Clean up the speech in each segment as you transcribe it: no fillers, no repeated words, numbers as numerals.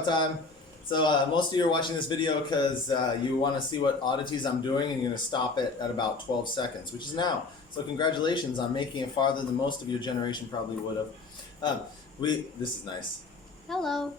workout time. So most of you are watching this video because you want to see what oddities I'm doing, and you're going to stop it at about 12 seconds, which is now. So congratulations on making it farther than most of your generation probably would have. This is nice. Hello.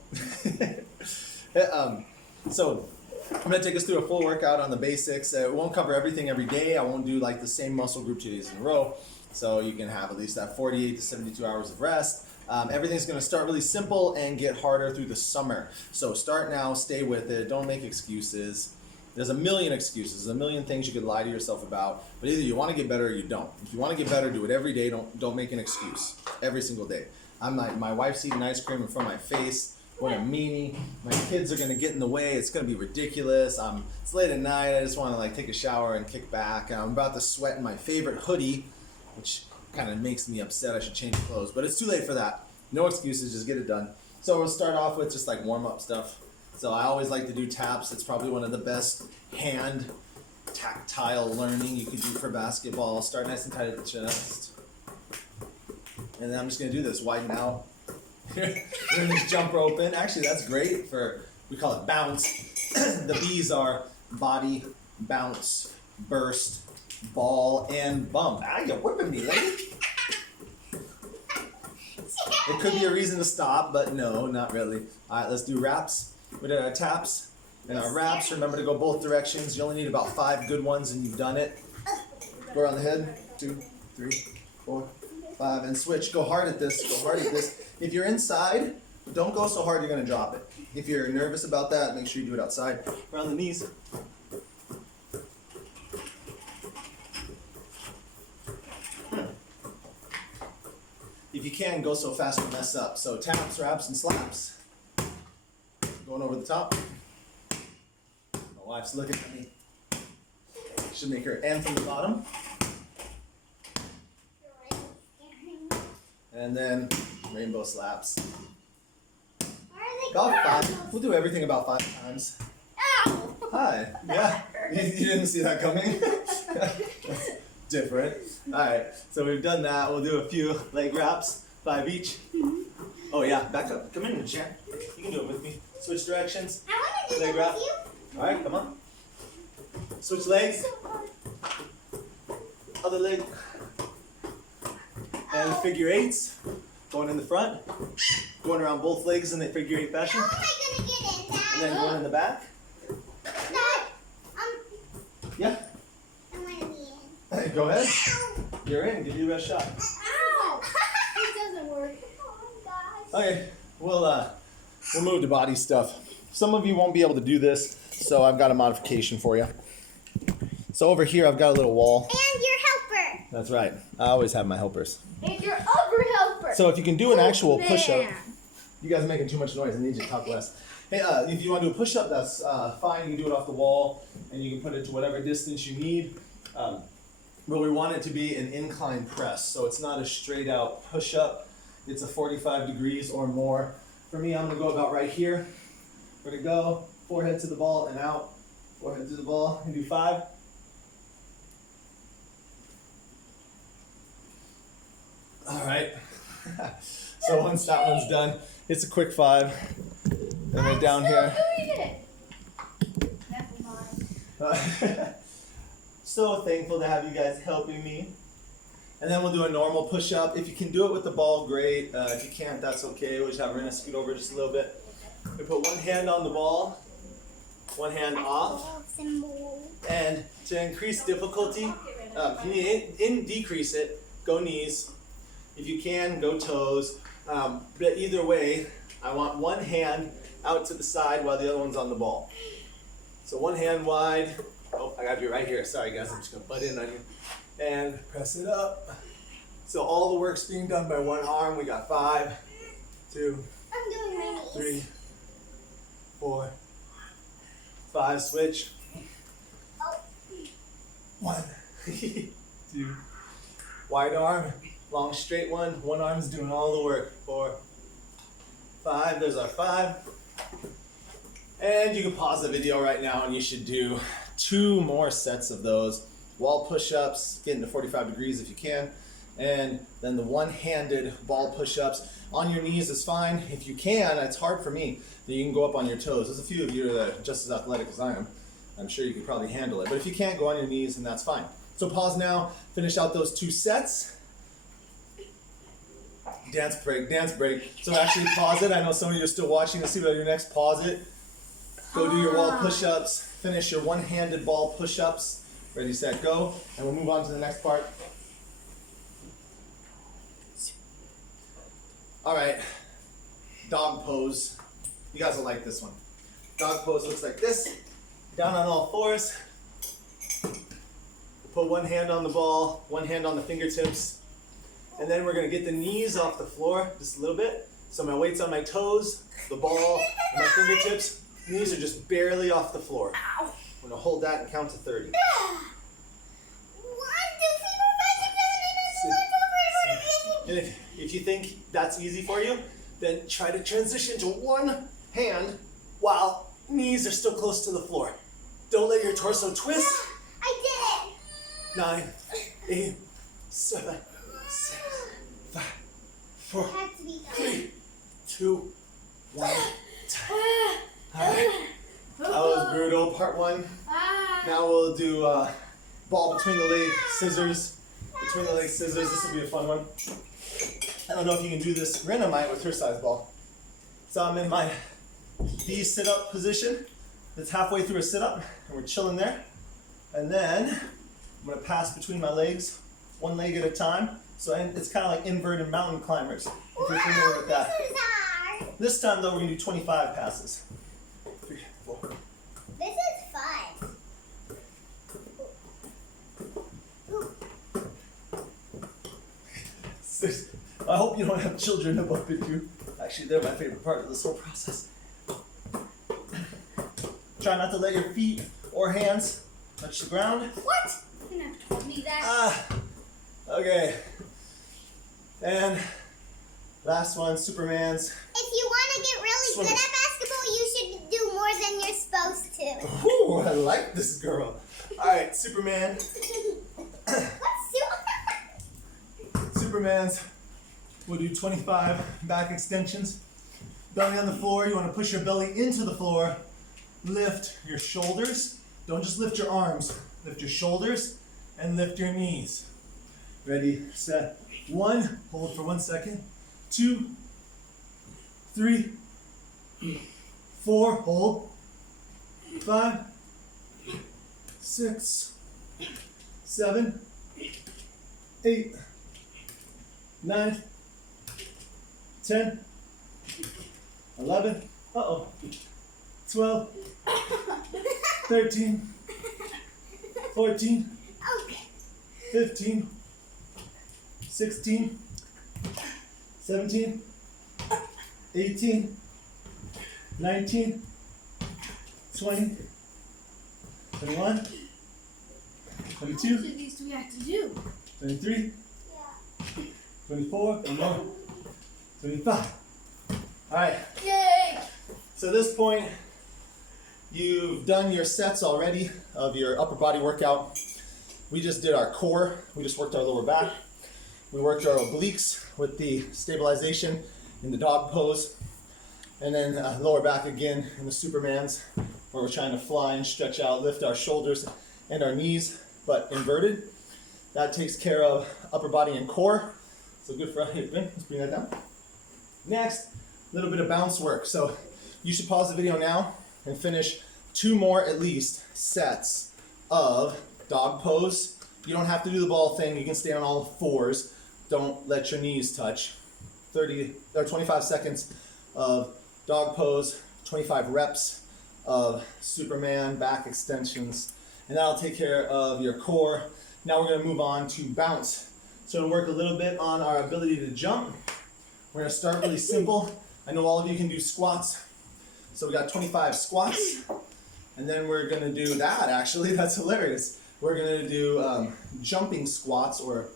So I'm going to take us through a full workout on the basics. It won't cover everything every day. I won't do like the same muscle group 2 days in a row. So you can have at least that 48 to 72 hours of rest. Everything's going to start really simple and get harder through the summer. So start now, stay with it, don't make excuses. There's a million excuses, a million things you could lie to yourself about, but either you want to get better or you don't. If you want to get better, do it every day. Don't make an excuse every single day. I'm like, my wife's eating ice cream in front of my face. What a meanie. My kids are going to get in the way. It's going to be ridiculous. It's late at night. I just want to like take a shower and kick back. I'm about to sweat in my favorite hoodie, which kind of makes me upset. I should change clothes, but it's too late for that. No excuses, just get it done. So we'll start off with just like warm-up stuff. So I always like to do taps. It's probably one of the best hand tactile learning you could do for basketball. Start nice and tight at the chest. And then I'm just gonna do this, widen out. And then this jump rope in. Actually, that's great for, we call it bounce. The B's are body, bounce, burst, ball, and bump. Ah, you're whipping me, lady. It could be a reason to stop, but no, not really. All right, let's do wraps. We did our taps and our wraps. Remember to go both directions. You only need about 5 good ones, and you've done it. Go around the head. 2, 3, 4, 5, and switch. Go hard at this. Go hard at this. If you're inside, don't go so hard you're going to drop it. If you're nervous about that, make sure you do it outside. Around the knees. If you can, go so fast you'll mess up. So taps, wraps, and slaps. Going over the top. My wife's looking at me. Should make her end from the bottom. And then rainbow slaps. About 5. We'll do everything about 5 times. Ow! Hi. Yeah. You didn't see that coming? Different. Alright, so we've done that. We'll do a few leg wraps, 5 each. Oh yeah, back up. Come in the chair. You can do it with me. Switch directions. I want to do Leg that wrap. with you. Alright, come on. Switch legs. Other leg. And figure 8s. Going in the front. Going around both legs in the figure 8 fashion. How am I going to get in that? And then going in the back. Dad, Yeah. I want to be in. Go ahead. You're in. Give you the best shot. Ow! It doesn't work. Come on, guys. Okay, we'll move to body stuff. Some of you won't be able to do this, so I've got a modification for you. So over here, I've got a little wall. And your helper. That's right. I always have my helpers. And your other helper. So if you can do an actual Man. push-up, you guys are making too much noise. I need you to talk less. Hey, if you want to do a push-up, that's fine. You can do it off the wall, and you can put it to whatever distance you need. But we want it to be an incline press, so it's not a straight-out push-up. It's a 45 degrees or more. For me, I'm going to go about right here. We're going to go forehead to the ball and out. Forehead to the ball, and do 5. All right. So once that one's done, it's a quick 5. And then down here. So thankful to have you guys helping me. And then we'll do a normal push-up. If you can do it with the ball, great. If you can't, that's okay. We'll just have Rena scoot over just a little bit. We put one hand on the ball, one hand off. And to increase difficulty, if you need decrease it, go knees. If you can, go toes. But either way, I want one hand out to the side while the other one's on the ball. So one hand wide. Oh, I gotta be right here. Sorry guys, I'm just gonna butt in on you. And press it up. So all the work's being done by one arm. We got 5, 2, I'm doing my knees. 3, 4, 5. Switch. 1, 2. Wide arm, long straight one. One arm's doing all the work. 4, 5. There's our 5. And you can pause the video right now, and you should do 2 more sets of those. Wall push-ups, get into 45 degrees if you can, And then the one-handed ball push-ups. On your knees is fine. If you can, it's hard for me, then you can go up on your toes. There's a few of you that are just as athletic as I am. I'm sure you can probably handle it. But if you can't, go on your knees and that's fine. So pause now, finish out those 2 sets. Dance break, dance break. So actually pause it. I know some of you are still watching. Let's see what I do next. Pause it. Go do your wall push-ups. Finish your one-handed ball push-ups. Ready, set, go. And we'll move on to the next part. All right, dog pose. You guys will like this one. Dog pose looks like this. Down on all fours. Put one hand on the ball, one hand on the fingertips. And then we're gonna get the knees off the floor just a little bit. So my weight's on my toes, the ball, and my fingertips. Knees are just barely off the floor. I'm gonna hold that and count to 30. 1, 2, 3, 4, 5, 6, 7, 8, 9, 10, 11, 12, 13, 14, 15, 16, 17, 18, 19, 20. And if you think that's easy for you, then try to transition to one hand while knees are still close to the floor. Don't let your torso twist. I did 9, 8, 7, 6, 5, 4, it. It had to be done. 3, 2, 1. Alright, that was brutal, part 1. Now we'll do ball between the leg scissors. Between the leg scissors, this will be a fun one. I don't know if you can do this. Rinna might with her size ball. So I'm in my V sit-up position. It's halfway through a sit-up, and we're chilling there. And then I'm gonna pass between my legs, one leg at a time. So it's kind of like inverted mountain climbers, if you're familiar with that. This is hard. This time though, we're gonna do 25 passes. 3, 4. This is fun. I hope you don't have children to bump into. Actually, they're my favorite part of this whole process. Try not to let your feet or hands touch the ground. What? You never told me that. Okay. And last one, Superman's. If you want to get really Swimming. good at basketball, you should do more than you're supposed to. Ooh, I like this girl. All right, Superman. Superman's. We'll do 25 back extensions. Belly on the floor. You want to push your belly into the floor. Lift your shoulders. Don't just lift your arms. Lift your shoulders and lift your knees. Ready, set. 1. Hold for 1 second. 2, 3, 4. Hold. 5, 6, 7, 8, 9, 10, 11, 12, 13, 14, Okay. 15, 16, 17, 18, 19, 20, 21, 22, How much of these do we have to do? 23, Yeah. 24, and more. 25. Alright, Yay! so at this point, you've done your sets already of your upper body workout. We just did our core, we just worked our lower back. We worked our obliques with the stabilization in the dog pose. And then lower back again in the Supermans, where we're trying to fly and stretch out, lift our shoulders and our knees, but inverted. That takes care of upper body and core. So good for you. Let's bring that down. Next, a little bit of bounce work. So you should pause the video now and finish 2 more at least sets of dog pose. You don't have to do the ball thing. You can stay on all fours. Don't let your knees touch. 30 or 25 seconds of dog pose, 25 reps of Superman back extensions, and that'll take care of your core. Now we're going to move on to bounce. So to work a little bit on our ability to jump, we're going to start really simple. I know all of you can do squats. So we got 25 squats, and then we're going to do that actually. That's hilarious. We're going to do jumping squats or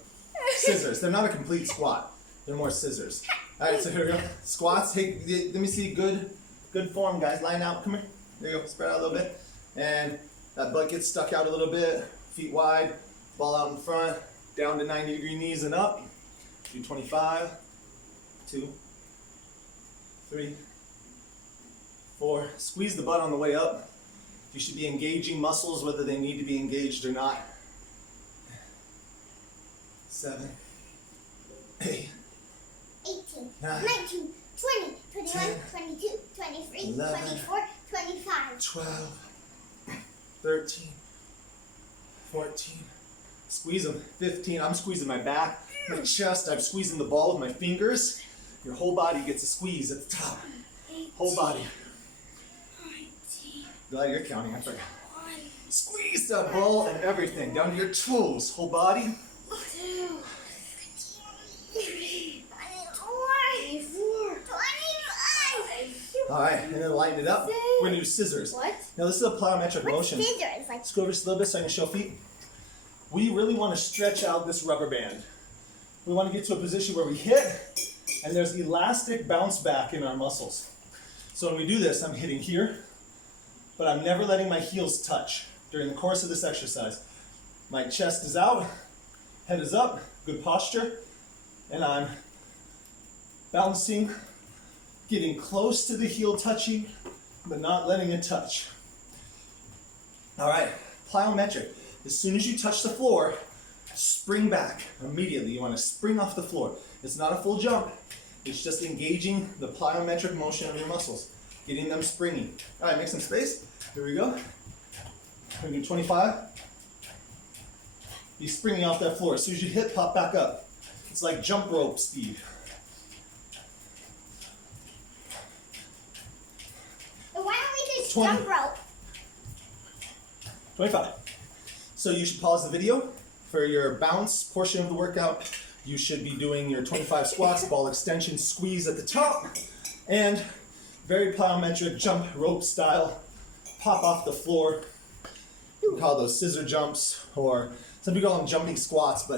scissors. They're not a complete squat. They're more scissors. All right, so here we go. Squats. Hey, let me see good form, guys. Line out. Come here. There you go. Spread out a little bit. And that butt gets stuck out a little bit. Feet wide. Ball out in front. Down to 90-degree knees and up. Do 25, 2, 3, 4. Squeeze the butt on the way up. You should be engaging muscles whether they need to be engaged or not. 7, 8, 18, 9, 19, 20, 21, 10, 22, 23, 11, 24, 25. 12, 13, 14. Squeeze them. 15. I'm squeezing my back, my chest. I'm squeezing the ball with my fingers. Your whole body gets a squeeze at the top. Whole body. 19, Glad you're counting. I forgot. 1, Squeeze that ball and everything down to your toes. Whole body. 2, 3, 24, 25. All right, and then lighten it up. We're gonna do scissors. What? Now this is a plyometric What's motion. scissors? Like, Let's go over just a little bit so I can show feet. We really want to stretch out this rubber band. We want to get to a position where we hit and there's elastic bounce back in our muscles. So when we do this, I'm hitting here, but I'm never letting my heels touch during the course of this exercise. My chest is out, head is up, good posture, and I'm bouncing, getting close to the heel touching, but not letting it touch. All right, plyometric. As soon as you touch the floor, spring back immediately. You want to spring off the floor. It's not a full jump. It's just engaging the plyometric motion of your muscles, getting them springy. All right, make some space. Here we go. We're going to do 25. Be springing off that floor. As soon as you hit, pop back up. It's like jump rope speed. why don't we just 20. jump rope? 25. So you should pause the video. For your bounce portion of the workout, you should be doing your 25 squats, ball extension, squeeze at the top, and very plyometric jump rope style, pop off the floor. We call those scissor jumps, or some people call them jumping squats,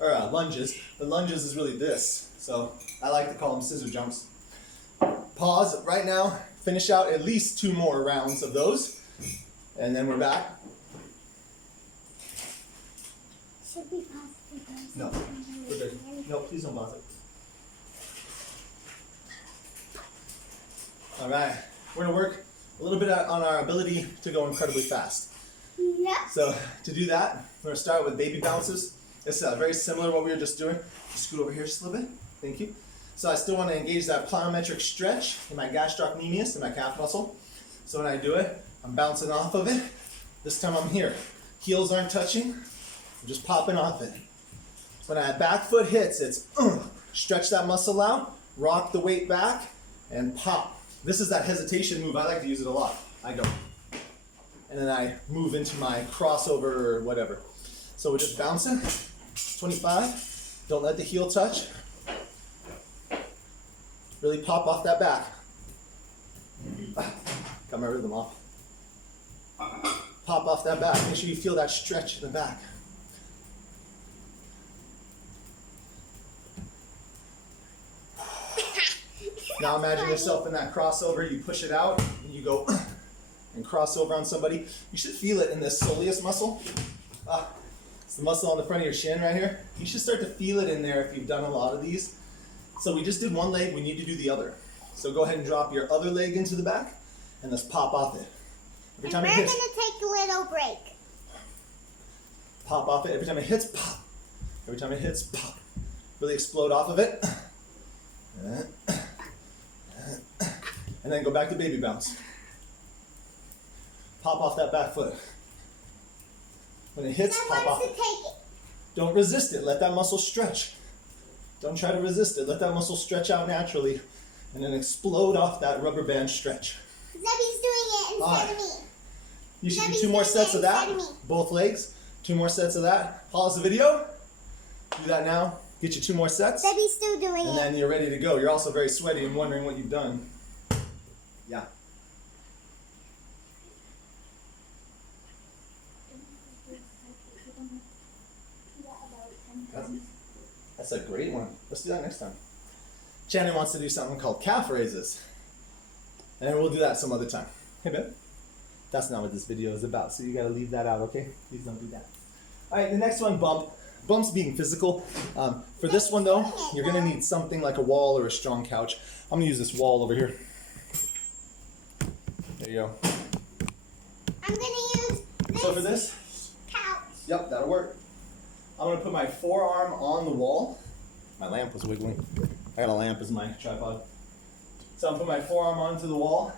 or lunges. The lunges is really this, so I like to call them scissor jumps. Pause right now, finish out at least 2 more rounds of those, and then we're back. Should we pause because No, we're good. No, please don't pause it. All right, we're gonna work a little bit on our ability to go incredibly fast. Yep. So to do that, we're gonna start with baby bounces. It's very similar to what we were just doing. Just scoot over here just a little bit. Thank you. So I still want to engage that plyometric stretch in my gastrocnemius, in my calf muscle. So when I do it, I'm bouncing off of it. This time I'm here. Heels aren't touching. I'm just popping off it. When that back foot hits, it's stretch that muscle out, rock the weight back, and pop. This is that hesitation move. I like to use it a lot. I go. And then I move into my crossover or whatever. So we're just bouncing. 25. Don't let the heel touch. Really pop off that back. Got my rhythm off. Pop off that back. Make sure you feel that stretch in the back. Now imagine yourself in that crossover. You push it out and you go and cross over on somebody. You should feel it in this soleus muscle. It's the muscle on the front of your shin right here. You should start to feel it in there if you've done a lot of these. So we just did one leg, we need to do the other. So go ahead and drop your other leg into the back and let's pop off it. Every time we're it hits, gonna take a little break. pop off it. Every time it hits, pop. Every time it hits, pop. Really explode off of it. And then go back to baby bounce. Pop off that back foot. When it hits, pop Someone off to it. take it. Don't resist it. Let that muscle stretch. Don't try to resist it. Let that muscle stretch out naturally and then explode off that rubber band stretch. Zebby's doing it instead of me. You should do Debbie's 2 more doing sets it of that. instead of me. Both legs. 2 more sets of that. Pause the video. Do that now. Get you 2 more sets. Zebby's still doing And it. then you're ready to go. You're also very sweaty and wondering what you've done. Yeah. That's a great one. Let's do that next time. Shannon wants to do something called calf raises. And then we'll do that some other time. Hey, babe. That's not what this video is about, so you gotta leave that out, okay? Please don't do that. All right, the next one, bump. Bumps being physical. For this one though, you're gonna need something like a wall or a strong couch. I'm gonna use this wall over here. There you go. I'm gonna use this So for this, couch. yep, that'll work. I'm gonna put my forearm on the wall. My lamp was wiggling. I got a lamp as my tripod. So I'm putting my forearm onto the wall,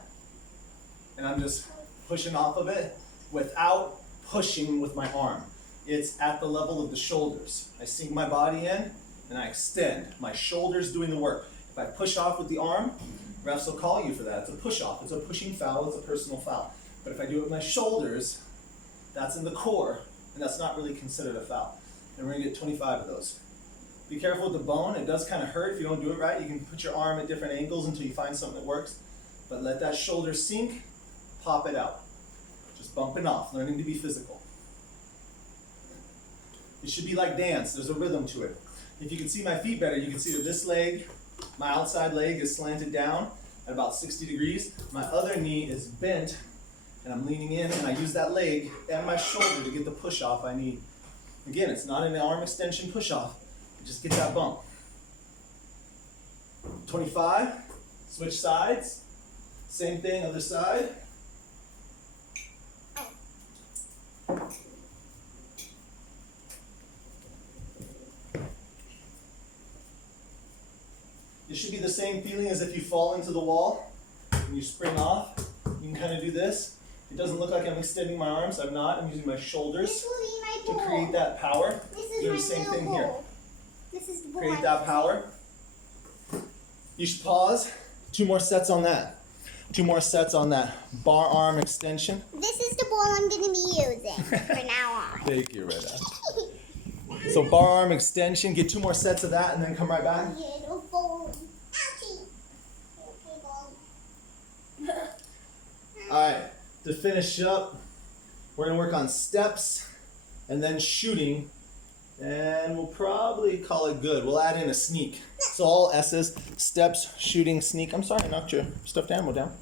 and I'm just pushing off of it without pushing with my arm. It's at the level of the shoulders. I sink my body in, and I extend. My shoulders doing the work. If I push off with the arm, refs will call you for that. It's a push off. It's a pushing foul. It's a personal foul. But if I do it with my shoulders, that's in the core, and that's not really considered a foul. And we're gonna get 25 of those. Be careful with the bone. It does kind of hurt if you don't do it right. You can put your arm at different angles until you find something that works. But let that shoulder sink, pop it out. Just bumping off, learning to be physical. It should be like dance. There's a rhythm to it. If you can see my feet better, you can see that this leg, my outside leg is slanted down at about 60 degrees. My other knee is bent, and I'm leaning in, and I use that leg and my shoulder to get the push off I need. Again, it's not an arm extension push off. Just get that bump. 25, switch sides. Same thing, other side. It should be the same feeling as if you fall into the wall and you spring off. You can kind of do this. It doesn't look like I'm extending my arms. I'm not. I'm using my shoulders This will be my to bowl. create that power. This is Do my the same little thing bowl. here. This is the bowl. Create that power. You should pause. 2 more sets on that. 2 more sets on that bar arm extension. This is the bowl I'm going to be using from now on. Thank you, Rita. So bar arm extension, get 2 more sets of that and then come right back. Little bowl. Ouchie. Okay, bowl. Alright, to finish up, we're gonna work on steps and then shooting. And we'll probably call it good. We'll add in a sneak. So all S's, steps, shooting, sneak. I'm sorry, I knocked your stuffed animal down.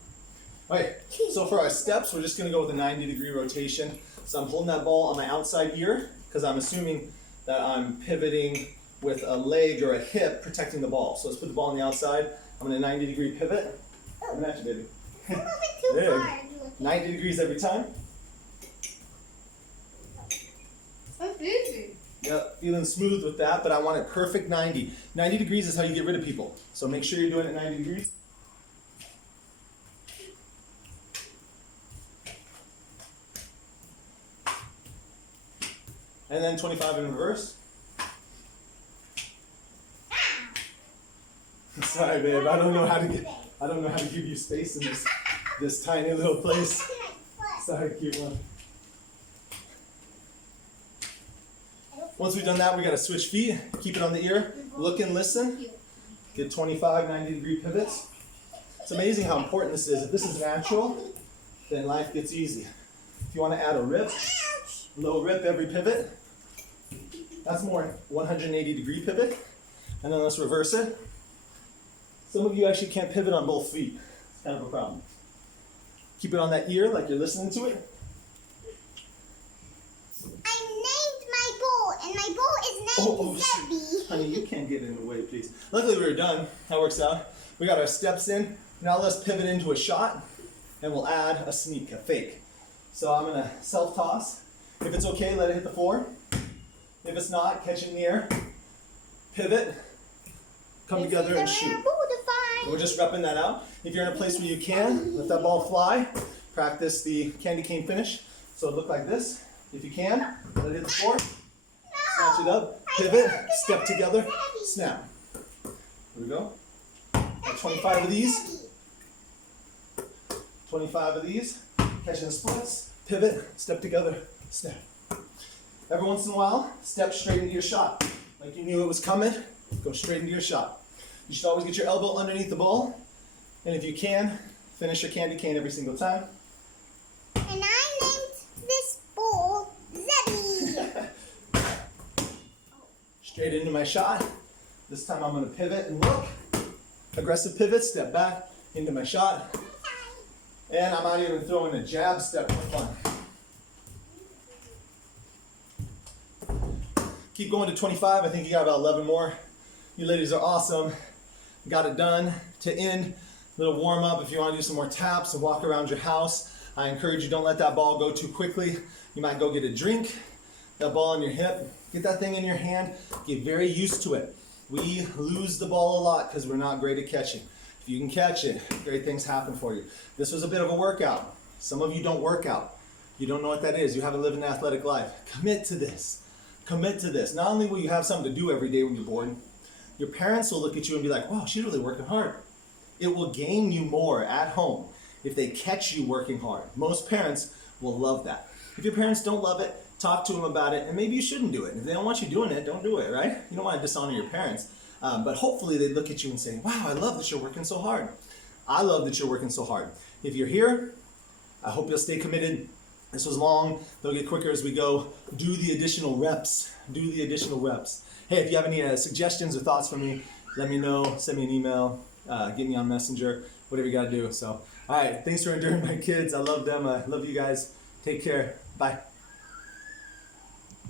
Okay, so for our steps, we're just gonna go with a 90-degree rotation. So I'm holding that ball on my outside ear because I'm assuming that I'm pivoting with a leg or a hip protecting the ball. So let's put the ball on the outside. I'm in a 90-degree pivot. Come at you, baby. I'm moving too There. far. 90 degrees every time. That's easy. Yep, feeling smooth with that, but I want it perfect 90. 90 degrees is how you get rid of people. So make sure you're doing it 90 degrees. And then 25 in reverse. Sorry, babe. I don't know how to give you space in this tiny little place. Sorry, cute one. Once we've done that, we got to switch feet. Keep it on the ear. Look and listen. Get 25 90-degree pivots. It's amazing how important this is. If this is natural, then life gets easy. If you want to add a rip, low rip every pivot. That's more 180-degree pivot. And then let's reverse it. Some of you actually can't pivot on both feet. It's kind of a problem. Keep it on that ear like you're listening to it. I named my bowl, and my bowl is named Zebby. Honey, you can't get in the way, please. Luckily, we were done. That works out. We got our steps in. Now let's pivot into a shot, and we'll add a sneak, a fake. So I'm gonna self-toss. If it's okay, let it hit the floor. If it's not, catch it in the air. Pivot. Come together and shoot. We're just repping that out. If you're in a place where you can, let that ball fly. Practice the candy cane finish. So it look like this. If you can, let it hit the floor. Snatch it up. Pivot. Step together. Snap. Here we go. Got 25 of these. 25 of these. Catching the splits. Pivot. Step together. Snap. Every once in a while, step straight into your shot. Like you knew it was coming, go straight into your shot. You should always get your elbow underneath the ball. And if you can, finish your candy cane every single time. And I named this bowl Zebby. Straight into my shot. This time I'm going to pivot and look. Aggressive pivot, step back into my shot. And I'm not even throwing a jab step for fun. Keep going to 25. I think you got about 11 more. You ladies are awesome. Got it done. To end, a little warm up if you want to do some more taps and walk around your house. I encourage you, don't let that ball go too quickly. You might go get a drink, that ball on your hip, get that thing in your hand, get very used to it. We lose the ball a lot because we're not great at catching. If you can catch it, great things happen for you. This was a bit of a workout. Some of you don't work out. You don't know what that is. You haven't lived an athletic life. Commit to this. Commit to this. Not only will you have something to do every day when you're bored, your parents will look at you and be like, wow, she's really working hard. It will gain you more at home if they catch you working hard. Most parents will love that. If your parents don't love it, talk to them about it, and maybe you shouldn't do it. If they don't want you doing it, don't do it, right? You don't want to dishonor your parents. But hopefully they look at you and say, wow, I love that you're working so hard. I love that you're working so hard. If you're here, I hope you'll stay committed. This was long. They'll get quicker as we go. Do the additional reps. Do the additional reps. Hey, if you have any suggestions or thoughts for me, let me know. Send me an email. Get me on Messenger. Whatever you got to do. So, all right. Thanks for enduring my kids. I love them. I love you guys. Take care. Bye.